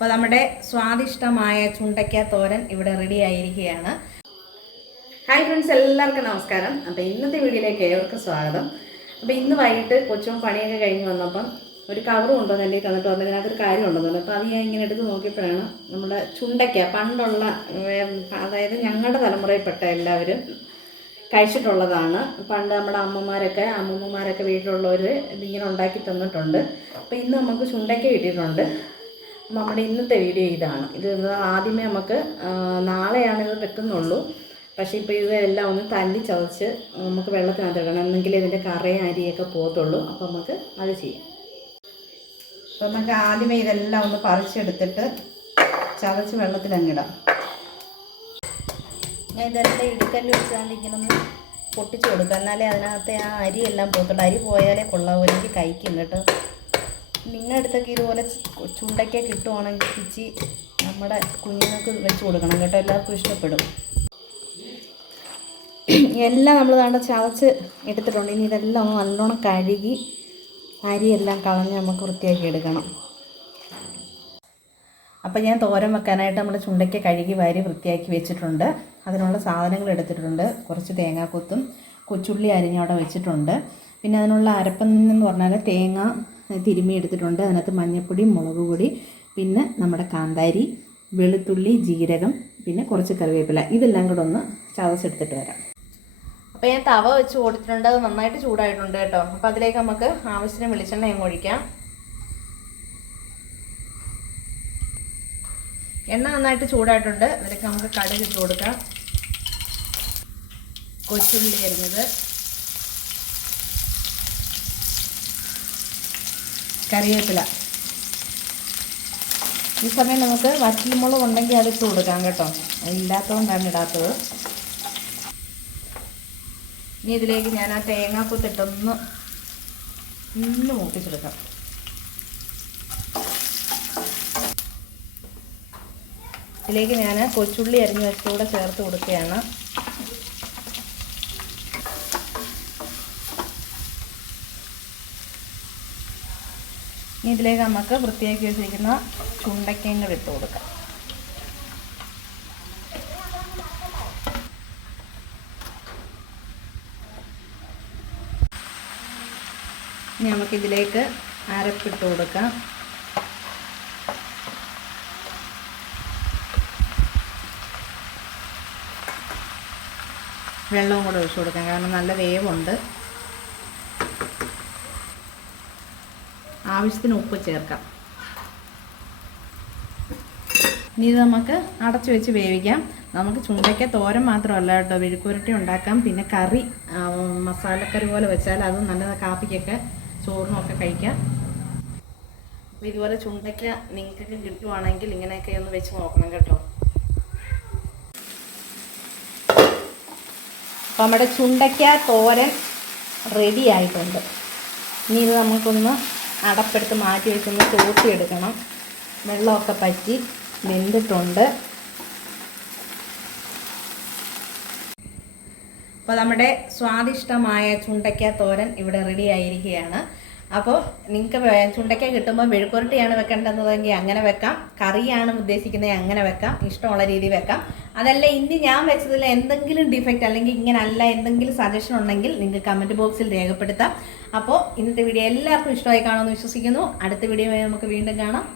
അപ്പോൾ നമ്മുടെ സ്വാദിഷ്ടമായ ചുണ്ടയ്ക്ക തോരൻ ഇവിടെ റെഡി ആയിരിക്കുകയാണ്. ഹായ് ഫ്രണ്ട്സ് എല്ലാവർക്കും നമസ്കാരം. അപ്പോൾ ഇന്നത്തെ വീഡിയോയിലേക്ക് ഏവർക്കും സ്വാഗതം. അപ്പോൾ ഇന്ന് വൈകിട്ട് കൊച്ചും പണിയൊക്കെ കഴിഞ്ഞ് വന്നപ്പം ഒരു കവർ കൊണ്ടുവന്ന് എന്റെ തന്നിട്ട് വന്നു. അതിനകത്തൊരു കാര്യം ഉണ്ടെന്ന് അപ്പോൾ അത് ഞാൻ ഇങ്ങനെ എടുത്ത് നോക്കിയപ്പോഴാണ് നമ്മുടെ ചുണ്ടയ്ക്ക പണ്ടുള്ള അതായത് ഞങ്ങളുടെ തലമുറയിൽപ്പെട്ട എല്ലാവരും കഴിച്ചിട്ടുള്ളതാണ്. പണ്ട് നമ്മുടെ അമ്മമാരൊക്കെ അമ്മൂമ്മമാരൊക്കെ വീട്ടിലുള്ളവർ ഇതിങ്ങനെ ഉണ്ടാക്കി തന്നിട്ടുണ്ട്. അപ്പോൾ ഇന്ന് നമുക്ക് ചുണ്ടയ്ക്ക കിട്ടിയിട്ടുണ്ട്. നമ്മുടെ ഇന്നത്തെ വീഡിയോ ഇതാണ്. ഇത് ആദ്യമേ നമുക്ക് നാളെയാണ് ഇത് വെക്കുന്നുള്ളൂ പക്ഷേ ഇപ്പോൾ എല്ലാം ഒന്ന് തല്ലി ചതച്ച് നമുക്ക് വെള്ളത്തിനകത്ത് ഇടണം. എന്നെങ്കിൽ ഇതിന്റെ കറയും അരിയൊക്കെ പോകത്തുള്ളൂ. അപ്പോൾ നമുക്ക് അത് ചെയ്യാം. അപ്പോൾ നമുക്ക് ആദ്യമേ ഇതെല്ലാം ഒന്ന് പറിച്ചെടുത്തിട്ട് ചതച്ച് വെള്ളത്തിലങ്ങിടാം ഞാൻ ഇതെല്ലാം ഇടുക്കല്ല് വെച്ചാണ്ട് ഇങ്ങനെ ഒന്ന് പൊട്ടിച്ചു കൊടുക്കുക എന്നാലേ അതിനകത്തെ ആ അരിയെല്ലാം പോകത്തുള്ളൂ. അരി പോയാലേ കൊള്ളാവൂ. എനിക്ക് കഴിക്കും കേട്ടോ. നിങ്ങളുടെ അടുത്തൊക്കെ ഇതുപോലെ ചുണ്ടയ്ക്ക കിട്ടുവാണെങ്കിൽ കിച്ചി നമ്മുടെ കുഞ്ഞുങ്ങൾക്ക് വെച്ച് കൊടുക്കണം കേട്ടോ. എല്ലാവർക്കും ഇഷ്ടപ്പെടും. എല്ലാം നമ്മൾ വേണ്ട ചതച്ച് എടുത്തിട്ടുണ്ട്. ഇനി ഇതെല്ലാം ഒന്ന് നല്ലോണം കഴുകി അരിയെല്ലാം കളഞ്ഞ് നമുക്ക് വൃത്തിയാക്കി എടുക്കണം. അപ്പോൾ ഞാൻ തോരൻ വെക്കാനായിട്ട് നമ്മുടെ ചുണ്ടയ്ക്ക കഴുകി വാരി വൃത്തിയാക്കി വെച്ചിട്ടുണ്ട്. അതിനുള്ള സാധനങ്ങൾ എടുത്തിട്ടുണ്ട്. കുറച്ച് തേങ്ങാക്കൊത്തും കൊച്ചുള്ളി അരിഞ്ഞവിടെ വെച്ചിട്ടുണ്ട്. പിന്നെ അതിനുള്ള അരപ്പെന്ന് പറഞ്ഞാൽ തേങ്ങ തിരുമ്മി എടുത്തിട്ടുണ്ട് അതിനകത്ത് മഞ്ഞൾപ്പൊടി മുളക് പൊടി പിന്നെ നമ്മുടെ കാന്താരി വെളുത്തുള്ളി ജീരകം പിന്നെ കുറച്ച് കറിവേപ്പില. ഇതെല്ലാം കൂടെ ഒന്ന് ചതച്ചെടുത്തിട്ട് വരാം. അപ്പോൾ ഞാൻ തവ വെച്ച് കൊടുത്തിട്ടുണ്ട്. അത് നന്നായിട്ട് ചൂടായിട്ടുണ്ട് കേട്ടോ. അപ്പോൾ അതിലേക്ക് നമുക്ക് ആവശ്യത്തിന് വെളിച്ചെണ്ണ അങ്ങ് ഒഴിക്കാം. എണ്ണ നന്നായിട്ട് ചൂടായിട്ടുണ്ട്. അതിലേക്ക് നമുക്ക് കടുക് ഇട്ട് കൊടുക്കാം. കൊച്ചുള്ളി അരിഞ്ഞത്. കറിവേപ്പില. ഈ സമയം നമുക്ക് വറ്റൽമുളക് ഉണ്ടെങ്കിൽ അത് ഇട്ട് കൊടുക്കാം കേട്ടോ. അതില്ലാത്തതുകൊണ്ടാണ് ഇടാത്തത്. ഇനി ഇതിലേക്ക് ഞാൻ ആ തേങ്ങാക്കൊത്തിട്ടൊന്ന് ഒന്ന് മൂപ്പിച്ചെടുക്കാം. ഇതിലേക്ക് ഞാൻ കൊച്ചുള്ളി അരിഞ്ഞ് വെച്ചുകൂടെ ചേർത്ത് കൊടുക്കുകയാണ്. ഇനി ഇതിലേക്ക് നമുക്ക് വൃത്തിയാക്കി വെച്ചിരിക്കുന്ന ചുണ്ടയ്ക്കയും കൂടെ ഇട്ട് കൊടുക്കാം. ഇനി നമുക്കിതിലേക്ക് അരപ്പിട്ട് കൊടുക്കാം. വെള്ളവും കൂടെ ഒഴിച്ചു കൊടുക്കാം. കാരണം നല്ല വേവുണ്ട്. ആവശ്യത്തിന് ഉപ്പ് ചേർക്കാം. ഇനി ഇത് നമുക്ക് അടച്ചു വെച്ച് വേവിക്കാം. നമുക്ക് ചുണ്ടയ്ക്ക തോരൻ മാത്രമല്ല കേട്ടോ വിഴുക്കുരട്ടി ഉണ്ടാക്കാം. പിന്നെ കറി മസാലക്കറി പോലെ വെച്ചാൽ അത് നല്ല കാപ്പിക്കൊക്കെ ചോറിനൊക്കെ കഴിക്കാം. അപ്പോൾ ഇതുപോലെ ചുണ്ടയ്ക്ക നിങ്ങൾക്കൊക്കെ കിട്ടുവാണെങ്കിൽ ഇങ്ങനെയൊക്കെ ഒന്ന് വെച്ച് നോക്കണം കേട്ടോ. അപ്പോൾ നമ്മുടെ ചുണ്ടയ്ക്ക തോരൻ റെഡി ആയിട്ടുണ്ട്. ഇനി ഇത് നമുക്കൊന്ന് അടപ്പെടുത്ത് മാറ്റി വെച്ചൊന്ന് ചോട്ടിയെടുക്കണം വെള്ളമൊക്കെ പറ്റി വെന്തിട്ടുണ്ട്. അപ്പോൾ നമ്മുടെ സ്വാദിഷ്ടമായ ചുണ്ടയ്ക്ക തോരൻ ഇവിടെ റെഡി ആയിരിക്കുകയാണ്. അപ്പോൾ നിങ്ങൾക്ക് ചുണ്ടയ്ക്ക കിട്ടുമ്പോൾ മെഴുക്കുരട്ടിയാണ് വെക്കേണ്ടതെങ്കിൽ അങ്ങനെ വെക്കാം. കറിയാണ് ഉദ്ദേശിക്കുന്നത് അങ്ങനെ വെക്കാം. ഇഷ്ടമുള്ള രീതി വെക്കാം. അതല്ല ഇനി ഞാൻ വെച്ചതിൽ എന്തെങ്കിലും ഡിഫക്റ്റ് അല്ലെങ്കിൽ ഇങ്ങനെ അല്ല എന്തെങ്കിലും സജഷൻ ഉണ്ടെങ്കിൽ നിങ്ങൾക്ക് കമന്റ് ബോക്സിൽ രേഖപ്പെടുത്താം. അപ്പോൾ ഇന്നത്തെ വീഡിയോ എല്ലാവർക്കും ഇഷ്ടമായി കാണുമെന്ന് വിശ്വസിക്കുന്നു. അടുത്ത വീഡിയോ നമുക്ക് വീണ്ടും കാണാം.